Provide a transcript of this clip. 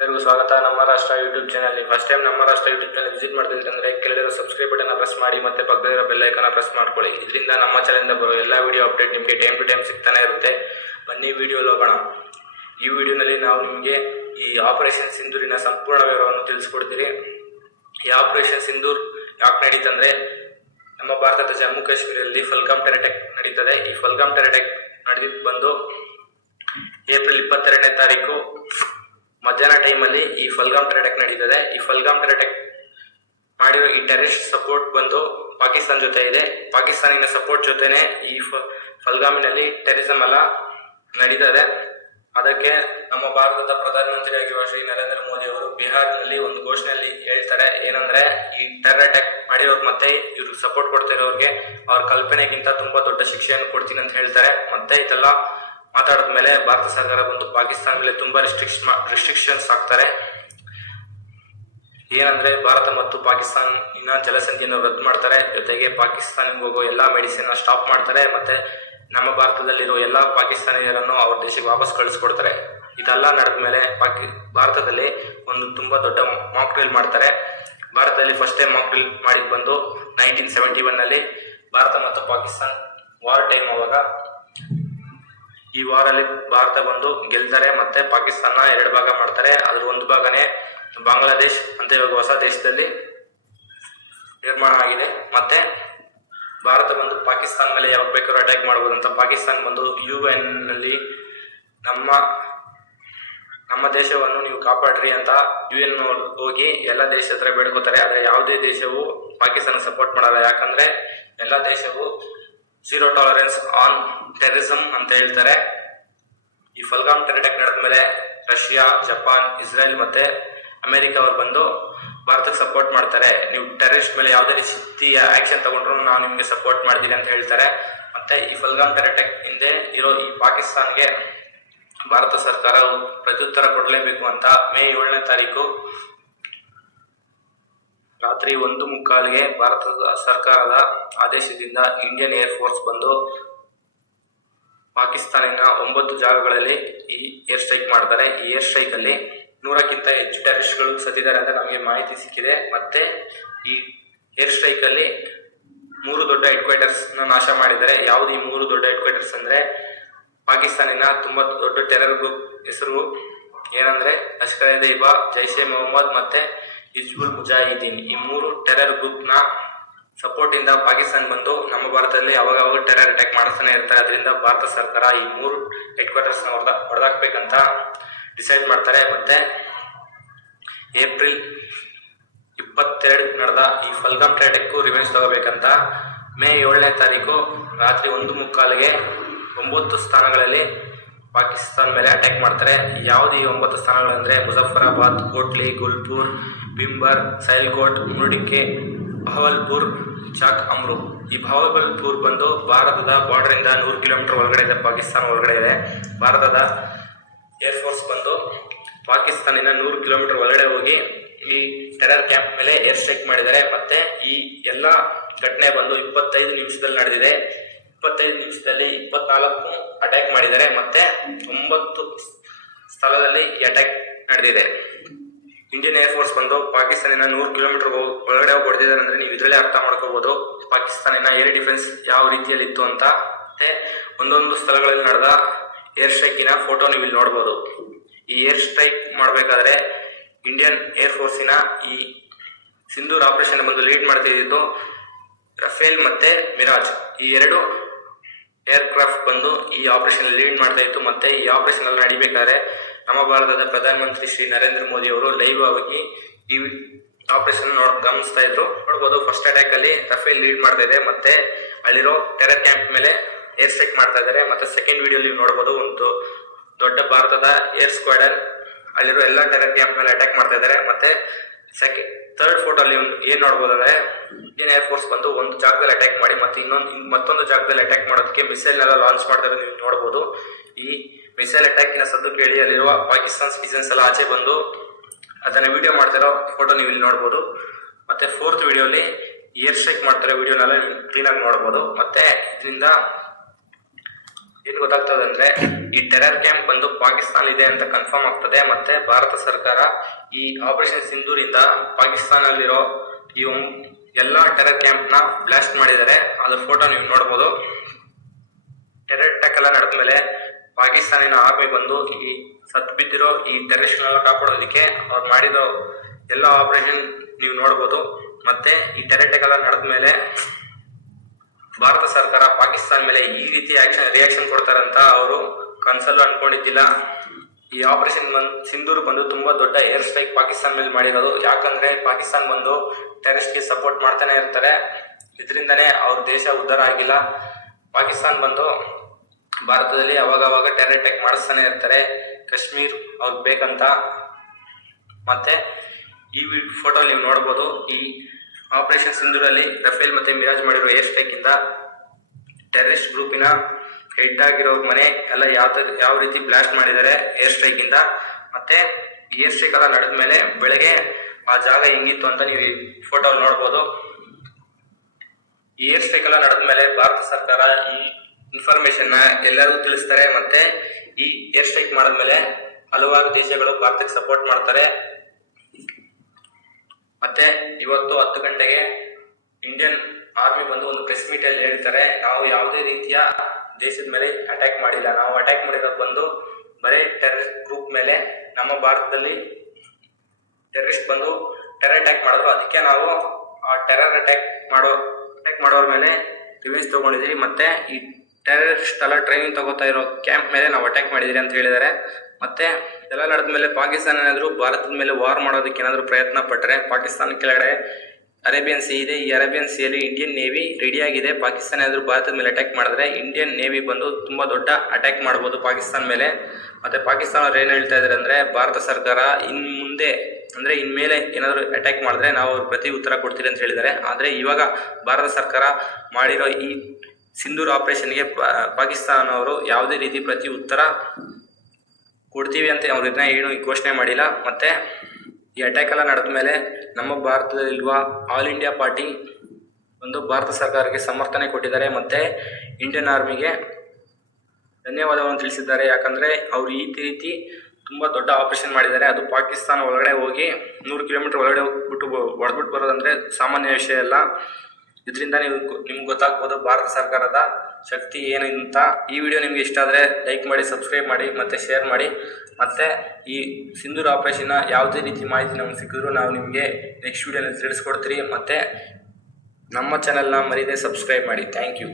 ಎಲ್ಲರಿಗೂ ಸ್ವಾಗತ. ನಮ್ಮ ರಾಷ್ಟ್ರ ಯೂಟ್ಯೂಬ್ ಚಾನಲ್ ಫಸ್ಟ್ ಟೈಮ್ ನಮ್ಮ ರಾಷ್ಟ್ರ ಯೂಟ್ಯೂಬ್ ಚಾನಲ್ ವಿಸಿಟ್ ಮಾಡ್ತಿದ್ರೆ ಕೆಳಗಿರೋ ಸಬ್ಸ್ಕ್ರೈಬ್ ಬಟನ್ ಪ್ರೆಸ್ ಮಾಡಿ ಮತ್ತೆ ಪಕ್ಕದಲ್ಲಿರೋ ಬೆಲ್ ಐಕನ್ ಪ್ರೆಸ್ ಮಾಡ್ಕೊಳ್ಳಿ. ಇದರಿಂದ ನಮ್ಮ ಚಾನಲಿಂದ ಬರೋ ಎಲ್ಲ ವಿಡಿಯೋ ಅಪ್ಡೇಟ್ ನಿಮಗೆ ಟೈಮ್ ಟು ಟೈಮ್ ಸಿಗ್ತಾನೆ ಇರುತ್ತೆ. ಬನ್ನಿ ವಿಡಿಯೋ ಹೋಗೋಣ ಈ ವಿಡಿಯೋನಲ್ಲಿ ನಾವು ನಿಮಗೆ ಈ ಆಪರೇಷನ್ ಸಿಂಧೂರಿನ ಸಂಪೂರ್ಣ ವಿವರವನ್ನು ತಿಳಿಸ್ಕೊಡ್ತೀರಿ. ಈ ಆಪರೇಷನ್ ಸಿಂಧೂರ್ ಯಾಕೆ ನಡೀತಂದ್ರೆ ನಮ್ಮ ಭಾರತದ ಜಮ್ಮು ಕಾಶ್ಮೀರದಲ್ಲಿ ಫಲ್ಗಾಮ್ ಟೆರಟೆಕ್ ನಡೀತದೆ. ಈ ಫಲ್ಗಾಮ್ ಟೆರಟೆಕ್ ನಡೆದಿದ್ದು ಬಂದು ಏಪ್ರಿಲ್ ಇಪ್ಪತ್ತೆರಡನೇ ತಾರೀಕು ಮಧ್ಯಾಹ್ನ ಟೈಮಲ್ಲಿ ಈ ಫಲ್ಗಾಮ್ ಟೆರಟೆಕ್ ನಡೀತದೆ. ಈ ಫಲ್ಗಾಮ್ ಟೆರಟೆಕ್ ಮಾಡಿರೋ ಈ ಟೆರರಿಸ್ಟ್ ಸಪೋರ್ಟ್ ಬಂದು ಪಾಕಿಸ್ತಾನ ಜೊತೆ ಇದೆ. ಪಾಕಿಸ್ತಾನಿನ ಸಪೋರ್ಟ್ ಜೊತೆನೆ ಈ ಫಲ್ಗಾಮಿನಲ್ಲಿ ಟೆರಿಸಮ್ ಎಲ್ಲ ನಡೀತದೆ. ಅದಕ್ಕೆ ನಮ್ಮ ಭಾರತದ ಪ್ರಧಾನಮಂತ್ರಿ ಆಗಿರುವ ಶ್ರೀ ನರೇಂದ್ರ ಮೋದಿ ಅವರು ಬಿಹಾರದಲ್ಲಿ ಒಂದು ಘೋಷಣೆಯಲ್ಲಿ ಹೇಳ್ತಾರೆ. ಏನಂದ್ರೆ, ಈ ಟೆರರ್ ಅಟ್ಯಾಕ್ ಮಾಡಿರೋರು ಮತ್ತೆ ಇವ್ರಿಗೆ ಸಪೋರ್ಟ್ ಕೊಡ್ತಿರೋರಿಗೆ ಅವ್ರ ಕಲ್ಪನೆಗಿಂತ ತುಂಬಾ ದೊಡ್ಡ ಶಿಕ್ಷೆಯನ್ನು ಕೊಡ್ತೀನಿ ಅಂತ ಹೇಳ್ತಾರೆ. ಮತ್ತೆ ಇದೆಲ್ಲ ಮಾತಾಡಿದ್ಮೇಲೆ ಭಾರತ ಸರ್ಕಾರ ಬಂದು ಪಾಕಿಸ್ತಾನ ಮೇಲೆ ತುಂಬಾ ರಿಸ್ಟ್ರಿಕ್ಷನ್ ರಿಸ್ಟ್ರಿಕ್ಷನ್ಸ್ ಹಾಕ್ತಾರೆ. ಏನಂದ್ರೆ ಭಾರತ ಮತ್ತು ಪಾಕಿಸ್ತಾನ ಇನ್ನ ಜಲಸಂಧಿಯನ್ನು ರದ್ದು ಮಾಡ್ತಾರೆ. ಜೊತೆಗೆ ಪಾಕಿಸ್ತಾನಿಗೆ ಹೋಗೋ ಎಲ್ಲಾ ಮೆಡಿಸಿನ್ ಸ್ಟಾಪ್ ಮಾಡ್ತಾರೆ. ಮತ್ತೆ ನಮ್ಮ ಭಾರತದಲ್ಲಿರೋ ಎಲ್ಲಾ ಪಾಕಿಸ್ತಾನಿಯರನ್ನು ಅವ್ರ ದೇಶಕ್ಕೆ ವಾಪಸ್ ಕಳಿಸ್ಕೊಡ್ತಾರೆ. ಇದೆಲ್ಲ ನಡೆದ ಮೇಲೆ ಪಾಕಿ ಭಾರತದಲ್ಲಿ ಒಂದು ತುಂಬಾ ದೊಡ್ಡ ಮಾಕ್ ಡ್ರಿಲ್ ಮಾಡ್ತಾರೆ. ಭಾರತದಲ್ಲಿ ಫಸ್ಟ್ ಟೈಮ್ ಮಾಕ್ ಡ್ರಿಲ್ ಮಾಡಿದ್ ಬಂದು ನೈನ್ಟೀನ್ ಸೆವೆಂಟಿ ಒನ್ನಲ್ಲಿ ಭಾರತ ಮತ್ತು ಪಾಕಿಸ್ತಾನ್ ವಾರ್ ಟೈಮ್ ಅವಾಗ ಈ ವಾರಲ್ಲಿ ಭಾರತ ಬಂದು ಗೆಲ್ತಾರೆ, ಮತ್ತೆ ಪಾಕಿಸ್ತಾನ ಎರಡು ಭಾಗ ಮಾಡ್ತಾರೆ. ಅದ್ರ ಒಂದು ಭಾಗನೇ ಬಾಂಗ್ಲಾದೇಶ್ ಅಂತ ಇವಾಗ ಹೊಸ ದೇಶದಲ್ಲಿ ನಿರ್ಮಾಣ ಆಗಿದೆ. ಮತ್ತೆ ಭಾರತ ಬಂದು ಪಾಕಿಸ್ತಾನ ಮೇಲೆ ಯಾವಾಗ ಬೇಕಾದ್ರೂ ಅಟ್ಯಾಕ್ ಮಾಡ್ಬೋದು ಅಂತ ಪಾಕಿಸ್ತಾನ ಬಂದು ಯು ಎನ್ನಲ್ಲಿ ನಮ್ಮ ನಮ್ಮ ದೇಶವನ್ನು ನೀವು ಕಾಪಾಡ್ರಿ ಅಂತ ಯು ಎನ್ ಹೋಗಿ ಎಲ್ಲ ದೇಶ ಹತ್ರ ಬೇಡ್ಕೋತಾರೆ. ಆದ್ರೆ ಯಾವುದೇ ದೇಶವು ಪಾಕಿಸ್ತಾನ ಸಪೋರ್ಟ್ ಮಾಡಲ್ಲ. ಯಾಕಂದ್ರೆ ಎಲ್ಲ ದೇಶವು ಝೀರೋ ಟಾಲರೆನ್ಸ್ ಆನ್ ಟೆರರಿಸಮ್ ಅಂತ ಹೇಳ್ತಾರೆ. ಈ ಫಲ್ಗಾಮ್ ಟೆರ್ ಅಟ್ಯಾಕ್ ನಡೆದ ಮೇಲೆ ರಷ್ಯಾ, ಜಪಾನ್, ಇಸ್ರೇಲ್ ಮತ್ತೆ ಅಮೆರಿಕ ಅವರು ಬಂದು ಭಾರತಕ್ಕೆ ಸಪೋರ್ಟ್ ಮಾಡ್ತಾರೆ. ನೀವು ಟೆರರಿಸ್ಟ್ ಮೇಲೆ ಯಾವುದೇ ರೀತಿಯ ಆಕ್ಷನ್ ತಗೊಂಡ್ರು ನಾವು ನಿಮಗೆ ಸಪೋರ್ಟ್ ಮಾಡ್ತೀನಿ ಅಂತ ಹೇಳ್ತಾರೆ. ಮತ್ತೆ ಈ ಫಲ್ಗಾಮ್ ಟೆರ್ ಅಟ್ಯಾಕ್ ಹಿಂದೆ ಇರೋ ಈ ಪಾಕಿಸ್ತಾನ್ಗೆ ಭಾರತ ಸರ್ಕಾರವು ಪ್ರತ್ಯುತ್ತರ ಕೊಡಲೇಬೇಕು ಅಂತ ಮೇ ಏಳನೇ ತಾರೀಕು ರಾತ್ರಿ ಒಂದು ಮುಕ್ಕಾಲಿಗೆ ಭಾರತದ ಸರ್ಕಾರದ ಆದೇಶದಿಂದ ಇಂಡಿಯನ್ ಏರ್ ಫೋರ್ಸ್ ಬಂದು ಪಾಕಿಸ್ತಾನಿನ ಒಂಬತ್ತು ಜಾಗಗಳಲ್ಲಿ ಈ ಏರ್ ಸ್ಟ್ರೈಕ್ ಮಾಡ್ತಾರೆ. ಈ ಏರ್ ಸ್ಟ್ರೈಕ್ ಅಲ್ಲಿ ನೂರಕ್ಕಿಂತ ಹೆಚ್ಚು ಟೆರರಿಸ್ಟ್ಗಳು ಸತ್ತಿದ್ದಾರೆ ಅಂತ ನಮಗೆ ಮಾಹಿತಿ ಸಿಕ್ಕಿದೆ. ಮತ್ತೆ ಈ ಏರ್ ಸ್ಟ್ರೈಕ್ ಅಲ್ಲಿ ಮೂರು ದೊಡ್ಡ ಹೆಡ್ ಕ್ವಾರ್ಟರ್ಸ್ ನಾಶ ಮಾಡಿದ್ದಾರೆ. ಯಾವ್ದು ಈ ಮೂರು ದೊಡ್ಡ ಹೆಡ್ಕ್ವಾರ್ಟರ್ಸ್ ಅಂದ್ರೆ ಪಾಕಿಸ್ತಾನಿನ ತುಂಬಾ ದೊಡ್ಡ ಟೆರರ್ ಗ್ರೂಪ್ ಹೆಸರು ಏನಂದ್ರೆ ಲಷ್ಕರ್ ದೈಬಾ ಜೈಷೆ ಮೊಹಮ್ಮದ್ ಮತ್ತೆ ಹಿಜ್ಬುಲ್ ಮುಜಾಹಿದೀನ್. ಈ ಮೂರು ಟೆರರ್ ಗ್ರೂಪ್ನ ಸಪೋರ್ಟ್ ಇಂದ ಪಾಕಿಸ್ತಾನ ಬಂದು ನಮ್ಮ ಭಾರತದಲ್ಲಿ ಅವಾಗ ಅವಾಗ ಟೆರರ್ ಅಟ್ಯಾಕ್ ಮಾಡಿಸ್ತಾನೆ ಇರ್ತಾರೆ ಅದರಿಂದ ಭಾರತ ಸರ್ಕಾರ ಈ ಮೂರು ಹೆಡ್ ಕ್ವಾರ್ಟರ್ಸ್ ಹೊಡೆದಾಕ್ಬೇಕಂತ ಡಿಸೈಡ್ ಮಾಡ್ತಾರೆ. ಮತ್ತೆ ಏಪ್ರಿಲ್ ಇಪ್ಪತ್ತೆರಡು ನಡೆದ ಈ ಫಲ್ಗಾಮ್ ಟ್ರೇಡಕ್ಕೂ ರಿವೆನ್ಸ್ ತಗೋಬೇಕಂತ ಮೇ ಏಳನೇ ತಾರೀಕು ರಾತ್ರಿ ಒಂದು ಮುಕ್ಕಾಲಿಗೆ ಒಂಬತ್ತು ಸ್ಥಾನಗಳಲ್ಲಿ ಪಾಕಿಸ್ತಾನ ಮೇಲೆ ಅಟ್ಯಾಕ್ ಮಾಡ್ತಾರೆ. ಯಾವ್ದು ಈ ಒಂಬತ್ತು ಸ್ಥಾನಗಳಂದರೆ ಮುಜಫರಾಬಾದ್, ಕೋಟ್ಲಿ, ಗುಲ್ಪುರ್ ಬಿಂಬರ್ ಸೈಲ್ಕೋಟ್, ಮುರುಡಿಕೆ ಬಹವಲ್ಪುರ್ ಚಾಕ್ ಅಮ್ರು. ಈ ಬಹವಲ್ಪುರ್ ಬಂದು ಭಾರತದ ಬಾರ್ಡರ್ ಇಂದ ನೂರು ಕಿಲೋಮೀಟರ್ ಒಳಗಡೆ ಇದೆ, ಪಾಕಿಸ್ತಾನ ಒಳಗಡೆ ಇದೆ. ಭಾರತದ ಏರ್ ಫೋರ್ಸ್ ಬಂದು ಪಾಕಿಸ್ತಾನಿನ ನೂರು ಕಿಲೋಮೀಟರ್ ಒಳಗಡೆ ಹೋಗಿ ಈ ಟೆರರ್ ಕ್ಯಾಂಪ್ ಮೇಲೆ ಏರ್ ಸ್ಟ್ರೈಕ್ ಮಾಡಿದ್ದಾರೆ. ಮತ್ತೆ ಈ ಎಲ್ಲ ಘಟನೆ ಬಂದು ಇಪ್ಪತ್ತೈದು ನಿಮಿಷದಲ್ಲಿ ನಡೆದಿದೆ. ಇಪ್ಪತ್ತೈದು ನಿಮಿಷದಲ್ಲಿ ಇಪ್ಪತ್ನಾಲ್ಕು ಅಟ್ಯಾಕ್ ಮಾಡಿದ್ದಾರೆ. ಮತ್ತೆ ಒಂಬತ್ತು ಸ್ಥಳದಲ್ಲಿ ಅಟ್ಯಾಕ್ ನಡೆದಿದೆ. ಇಂಡಿಯನ್ ಏರ್ ಫೋರ್ಸ್ ಬಂದು ಪಾಕಿಸ್ತಾನಿನ ನೂರು ಕಿಲೋಮೀಟರ್ ಒಳಗಡೆ ಹೋಗಿ ಹೊಡೆದಿದ್ದಾರೆ ಅಂದ್ರೆ ನೀವು ಇದರಲ್ಲೇ ಅರ್ಥ ಮಾಡ್ಕೋಬಹುದು ಪಾಕಿಸ್ತಾನಿನ ಏರ್ ಡಿಫೆನ್ಸ್ ಯಾವ ರೀತಿಯಲ್ಲಿ ಇತ್ತು ಅಂತ. ಮತ್ತೆ ಒಂದೊಂದು ಸ್ಥಳಗಳಲ್ಲಿ ನಡೆದ ಏರ್ ಸ್ಟ್ರೈಕಿನ ಫೋಟೋ ನೀವು ಇಲ್ಲಿ ನೋಡ್ಬೋದು. ಈ ಏರ್ ಸ್ಟ್ರೈಕ್ ಮಾಡಬೇಕಾದ್ರೆ ಇಂಡಿಯನ್ ಏರ್ ಫೋರ್ಸಿನ ಈ ಸಿಂಧೂರ್ ಆಪರೇಷನ್ ಬಂದು ಲೀಡ್ ಮಾಡ್ತಿದ್ದು ರಫೇಲ್ ಮತ್ತೆ ಮಿರಾಜ್. ಈ ಎರಡು ಏರ್ಕ್ರಾಫ್ಟ್ ಬಂದು ಈ ಆಪರೇಷನ್ ಲೀಡ್ ಮಾಡ್ತಾ ಇತ್ತು. ಮತ್ತೆ ಈ ಆಪರೇಷನ್ ಅಲ್ಲಿ ನಡಿಬೇಕಾದ್ರೆ ನಮ್ಮ ಭಾರತದ ಪ್ರಧಾನಮಂತ್ರಿ ಶ್ರೀ ನರೇಂದ್ರ ಮೋದಿ ಅವರು ಲೈವ್ ಆಗಿ ಈ ಆಪರೇಷನ್ ನೋಡ್, ಗಮನಿಸ್ತಾ ಇದ್ರು. ನೋಡ್ಬೋದು ಫಸ್ಟ್ ಅಟ್ಯಾಕ್ ಅಲ್ಲಿ ರಫೇಲ್ ಲೀಡ್ ಮಾಡ್ತಾ ಇದೆ. ಮತ್ತೆ ಅಲ್ಲಿರೋ ಟೆರರ್ ಕ್ಯಾಂಪ್ ಮೇಲೆ ಏರ್ ಸ್ಟ್ರೈಕ್ ಮಾಡ್ತಾ ಇದ್ದಾರೆ. ಮತ್ತೆ ಸೆಕೆಂಡ್ ವಿಡಿಯೋ ನೀವು ನೋಡ್ಬೋದು ಒಂದು ದೊಡ್ಡ ಭಾರತದ ಏರ್ ಸ್ಕ್ವಾಡರ್ ಅಲ್ಲಿರೋ ಎಲ್ಲ ಟೆರರ್ ಕ್ಯಾಂಪ್ ಮೇಲೆ ಅಟ್ಯಾಕ್ ಮಾಡ್ತಾ ಇದ್ದಾರೆ. ಮತ್ತೆ ಸೆಕೆಂಡ್ ಥರ್ಡ್ ಫೋಟೋ ಅಲ್ಲಿ ಏನು ಏನ್ ನೋಡ್ಬೋದು ಅಂದ್ರೆ ಇಂಡಿಯನ್ ಏರ್ ಫೋರ್ಸ್ ಬಂದು ಒಂದು ಜಾಗದಲ್ಲಿ ಅಟ್ಯಾಕ್ ಮಾಡಿ ಮತ್ತೆ ಇನ್ನೊಂದು, ಇನ್ ಮತ್ತೊಂದು ಜಾಗದಲ್ಲಿ ಅಟ್ಯಾಕ್ ಮಾಡೋದಕ್ಕೆ ಮಿಸೈಲ್ ನೆಲ್ಲ ಲಾಂಚ್ ಮಾಡಿದ್ರೆ ನೀವು ನೋಡ್ಬೋದು. ಈ ಮಿಸೈಲ್ ಅಟ್ಯಾಕಿನ ಸದ್ದು ಕೇಳಿ ಅಲ್ಲಿರುವ ಪಾಕಿಸ್ತಾನ್ ಸಿಟಿಸನ್ಸ್ ಎಲ್ಲ ಆಚೆ ಬಂದು ಅದನ್ನ ವಿಡಿಯೋ ಮಾಡ್ತಿರೋ ಫೋಟೋ ನೀವು ಇಲ್ಲಿ ನೋಡ್ಬೋದು. ಮತ್ತೆ ಫೋರ್ತ್ ವಿಡಿಯೋಲಿ ಏರ್ ಸ್ಟ್ರೈಕ್ ಮಾಡ್ತಿರೋ ವಿಡಿಯೋನೆಲ್ಲ ನೀವು ಕ್ಲೀನಾಗಿ ನೋಡ್ಬೋದು. ಮತ್ತೆ ಇದರಿಂದ ಏನು ಗೊತ್ತಾಗ್ತದೆ ಅಂದ್ರೆ ಈ ಟೆರರ್ ಕ್ಯಾಂಪ್ ಬಂದು ಪಾಕಿಸ್ತಾನ ಇದೆ ಅಂತ ಕನ್ಫರ್ಮ್ ಆಗ್ತದೆ, ಮತ್ತೆ ಭಾರತ ಸರ್ಕಾರ ಈ ಆಪರೇಷನ್ ಸಿಂಧೂರಿಂದ ಪಾಕಿಸ್ತಾನಲ್ಲಿರೋ ಈ ಎಲ್ಲ ಟೆರರ್ ಕ್ಯಾಂಪ್ನ ಬ್ಲಾಸ್ಟ್ ಮಾಡಿದ್ದಾರೆ. ಅದ್ರ ಫೋಟೋ ನೀವು ನೋಡಬಹುದು ಟೆರರ್ ಅಟ್ಯಾಕ್ ಎಲ್ಲ ನಡೆದ್ಮೇಲೆ ಪಾಕಿಸ್ತಾನಿನ ಆರ್ಮಿ ಬಂದು ಈ ಸತ್ ಬಿದ್ದಿರೋ ಈ ಟೆರರಿಸ್ಟ್ನೆಲ್ಲ ಕಾಪಾಡೋದಕ್ಕೆ ಅವ್ರು ಮಾಡಿರೋ ಎಲ್ಲ ಆಪರೇಷನ್ ನೀವು ನೋಡ್ಬೋದು. ಮತ್ತೆ ಈ ಟೆರರ್ ಅಟ್ಯಾಕ್ ಎಲ್ಲ ನಡೆದ್ಮೇಲೆ ಭಾರತ ಸರ್ಕಾರ ಪಾಕಿಸ್ತಾನ ಮೇಲೆ ಈ ರೀತಿ ಆಕ್ಷನ್ ರಿಯಾಕ್ಷನ್ ಕೊಡ್ತಾರಂತ ಅವರು ಕನ್ಸಲ್ಲೂ ಅನ್ಕೊಂಡಿದ್ದಿಲ್ಲ. ಈ ಆಪರೇಷನ್ ಬಂದು ಸಿಂಧೂರು ಬಂದು ತುಂಬಾ ದೊಡ್ಡ ಏರ್ ಸ್ಟ್ರೈಕ್ ಪಾಕಿಸ್ತಾನ ಮೇಲೆ ಮಾಡಿರೋದು. ಯಾಕಂದ್ರೆ ಪಾಕಿಸ್ತಾನ ಬಂದು ಟೆರರಿಸ್ಟ್ಗೆ ಸಪೋರ್ಟ್ ಮಾಡ್ತಾನೆ ಇರ್ತಾರೆ. ಇದರಿಂದನೇ ಅವ್ರ ದೇಶ ಉದ್ಧಾರ ಆಗಿಲ್ಲ. ಪಾಕಿಸ್ತಾನ ಬಂದು ಭಾರತದಲ್ಲಿ ಅವಾಗ ಅವಾಗ ಟೆರರ್ ಅಟ್ಯಾಕ್ ಮಾಡಿಸ್ತಾನೆ ಇರ್ತಾರೆ. ಕಾಶ್ಮೀರ್ ಅವ್ರಿಗೆ ಬೇಕಂತ. ಮತ್ತೆ ಈ ಫೋಟೋ ನೀವು ನೋಡ್ಬೋದು ಈ ಆಪರೇಷನ್ ಸಿಂಧೂರಲ್ಲಿ ರಫೇಲ್ ಮತ್ತೆ ಮಿರಾಜ್ ಮಾಡಿರೋ ಏರ್ ಸ್ಟ್ರೈಕ್ ಇಂದ ಟೆರರಿಸ್ಟ್ ಗ್ರೂಪಿನ ಹೆಡ್ ಆಗಿರೋ ಮನೆ ಎಲ್ಲ ಯಾವ ಯಾವ ರೀತಿ ಬ್ಲಾಸ್ಟ್ ಮಾಡಿದ್ದಾರೆ ಏರ್ ಸ್ಟ್ರೈಕ್ ಇಂದ. ಮತ್ತೆ ಏರ್ ಸ್ಟ್ರೈಕ್ ಎಲ್ಲ ನಡೆದ ಮೇಲೆ ಬೆಳಗ್ಗೆ ಆ ಜಾಗ ಹೆಂಗಿತ್ತು ಅಂತ ನೀವು ಫೋಟೋ ನೋಡ್ಬೋದು. ಏರ್ ಸ್ಟ್ರೈಕ್ ಎಲ್ಲ ನಡೆದ ಮೇಲೆ ಭಾರತ ಸರ್ಕಾರ ಈ ಇನ್ಫಾರ್ಮೇಶನ್ ಎಲ್ಲರಿಗೂ ತಿಳಿಸ್ತಾರೆ. ಮತ್ತೆ ಈ ಏರ್ ಸ್ಟ್ರೈಕ್ ಮಾಡಿದ್ಮೇಲೆ ಹಲವಾರು ದೇಶಗಳು ಭಾರತಕ್ಕೆ ಸಪೋರ್ಟ್ ಮಾಡ್ತಾರೆ. ಮತ್ತೆ ಇವತ್ತು ಹತ್ತು ಗಂಟೆಗೆ ಇಂಡಿಯನ್ ಆರ್ಮಿ ಬಂದು ಒಂದು ಪ್ರೆಸ್ ಮೀಟ್ ಅಲ್ಲಿ ಹೇಳ್ತಾರೆ, ನಾವು ಯಾವುದೇ ರೀತಿಯ ದೇಶದ ಮೇಲೆ ಅಟ್ಯಾಕ್ ಮಾಡಿಲ್ಲ. ನಾವು ಅಟ್ಯಾಕ್ ಮಾಡಿರೋದು ಬಂದು ಬರೀ ಟೆರರಿಸ್ಟ್ ಗ್ರೂಪ್ ಮೇಲೆ ನಮ್ಮ ಭಾರತದಲ್ಲಿ ಟೆರರಿಸ್ಟ್ ಬಂದು ಟೆರರ್ ಅಟ್ಯಾಕ್ ಮಾಡಿದ್ರು. ಅದಕ್ಕೆ ನಾವು ಆ ಟೆರರ್ ಅಟ್ಯಾಕ್ ಮಾಡೋ ಅಟ್ಯಾಕ್ ಮಾಡೋರ ಮೇಲೆ ರಿವೆಂಜ್ ತಗೊಂಡಿದ್ದೀವಿ ಮತ್ತೆ ಈ ಟೆರರಿಸ್ಟ್ ಎಲ್ಲ ಟ್ರೈನಿಂಗ್ ತಗೋತಾ ಇರೋ ಕ್ಯಾಂಪ್ ಮೇಲೆ ನಾವು ಅಟ್ಯಾಕ್ ಮಾಡಿದಿರಿ ಅಂತ ಹೇಳಿದ್ದಾರೆ ಮತ್ತೆ ಎಲ್ಲ ನಡೆದ ಮೇಲೆ ಪಾಕಿಸ್ತಾನ ಏನಾದರೂ ಭಾರತದ ಮೇಲೆ ವಾರ್ ಮಾಡೋದಕ್ಕೆ ಏನಾದರೂ ಪ್ರಯತ್ನ ಪಟ್ಟರೆ ಪಾಕಿಸ್ತಾನ ಕೆಳಗಡೆ ಅರೇಬಿಯನ್ ಸಿ ಇದೆ. ಈ ಅರೇಬಿಯನ್ ಸಿಯಲ್ಲಿ ಇಂಡಿಯನ್ ನೇವಿ ರೆಡಿ ಆಗಿದೆ. ಪಾಕಿಸ್ತಾನ ಏನಾದರೂ ಭಾರತದ ಮೇಲೆ ಅಟ್ಯಾಕ್ ಮಾಡಿದ್ರೆ ಇಂಡಿಯನ್ ನೇವಿ ಬಂದು ತುಂಬ ದೊಡ್ಡ ಅಟ್ಯಾಕ್ ಮಾಡ್ಬೋದು ಪಾಕಿಸ್ತಾನ ಮೇಲೆ. ಮತ್ತೆ ಪಾಕಿಸ್ತಾನ ಏನು ಹೇಳ್ತಾ ಇದ್ದಾರೆ ಅಂದರೆ ಭಾರತ ಸರ್ಕಾರ ಇನ್ ಮುಂದೆ ಅಂದರೆ ಇನ್ಮೇಲೆ ಏನಾದರೂ ಅಟ್ಯಾಕ್ ಮಾಡಿದ್ರೆ ನಾವು ಪ್ರತಿ ಉತ್ತರ ಕೊಡ್ತೀರಿ ಅಂತ ಹೇಳಿದ್ದಾರೆ ಆದರೆ ಇವಾಗ ಭಾರತ ಸರ್ಕಾರ ಮಾಡಿರೋ ಈ ಸಿಂಧೂರ್ ಆಪರೇಷನ್ಗೆ ಪಾಕಿಸ್ತಾನವರು ಯಾವುದೇ ರೀತಿ ಪ್ರತಿ ಉತ್ತರ ಕೊಡ್ತೀವಿ ಅಂತ ಅವ್ರ ಇದನ್ನ ಏನು ಘೋಷಣೆ ಮಾಡಿಲ್ಲ. ಮತ್ತೆ ಈ ಅಟ್ಯಾಕ್ ಎಲ್ಲ ನಡೆದ ಮೇಲೆ ನಮ್ಮ ಭಾರತದಲ್ಲಿರುವ ಆಲ್ ಇಂಡಿಯಾ ಪಾರ್ಟಿ ಒಂದು ಭಾರತ ಸರ್ಕಾರಕ್ಕೆ ಸಮರ್ಥನೆ ಕೊಟ್ಟಿದ್ದಾರೆ. ಮತ್ತೆ ಇಂಡಿಯನ್ ಆರ್ಮಿಗೆ ಧನ್ಯವಾದವನ್ನು ತಿಳಿಸಿದ್ದಾರೆ. ಯಾಕಂದ್ರೆ ಅವರು ಈ ರೀತಿ ತುಂಬ ದೊಡ್ಡ ಆಪರೇಷನ್ ಮಾಡಿದ್ದಾರೆ. ಅದು ಪಾಕಿಸ್ತಾನ ಒಳಗಡೆ ಹೋಗಿ ನೂರು ಕಿಲೋಮೀಟರ್ ಒಳಗಡೆ ಹೋಗ್ಬಿಟ್ಟು ಹೊಡೆದ್ಬಿಟ್ಟು ಬರೋದಂದ್ರೆ ಸಾಮಾನ್ಯ ವಿಷಯ ಅಲ್ಲ. ಇದರಿಂದ ನೀವು ನಿಮ್ಗೆ ಗೊತ್ತಾಗ್ಬೋದು, ಭಾರತ ಸರ್ಕಾರದ ಶಕ್ತಿ ಏನು ಅಂತ. ಈ ವಿಡಿಯೋ ನಿಮಗೆ ಇಷ್ಟ ಆದರೆ ಲೈಕ್ ಮಾಡಿ ಸಬ್ಸ್ಕ್ರೈಬ್ ಮಾಡಿ, ಮತ್ತು ಶೇರ್ ಮಾಡಿ. ಮತ್ತು ಈ ಸಿಂಧೂರ್ ಆಪರೇಷನ್ನ ಯಾವುದೇ ರೀತಿ ಮಾಹಿತಿ ನಮ್ಗೆ ಸಿಕ್ಕಿದ್ರು ನಾವು ನಿಮಗೆ ನೆಕ್ಸ್ಟ್ ವಿಡಿಯೋನಲ್ಲಿ ತಿಳಿಸ್ಕೊಡ್ತೀರಿ. ಮತ್ತು ನಮ್ಮ ಚಾನಲ್ನ ಮರೀದೆ ಸಬ್ಸ್ಕ್ರೈಬ್ ಮಾಡಿ. Thank you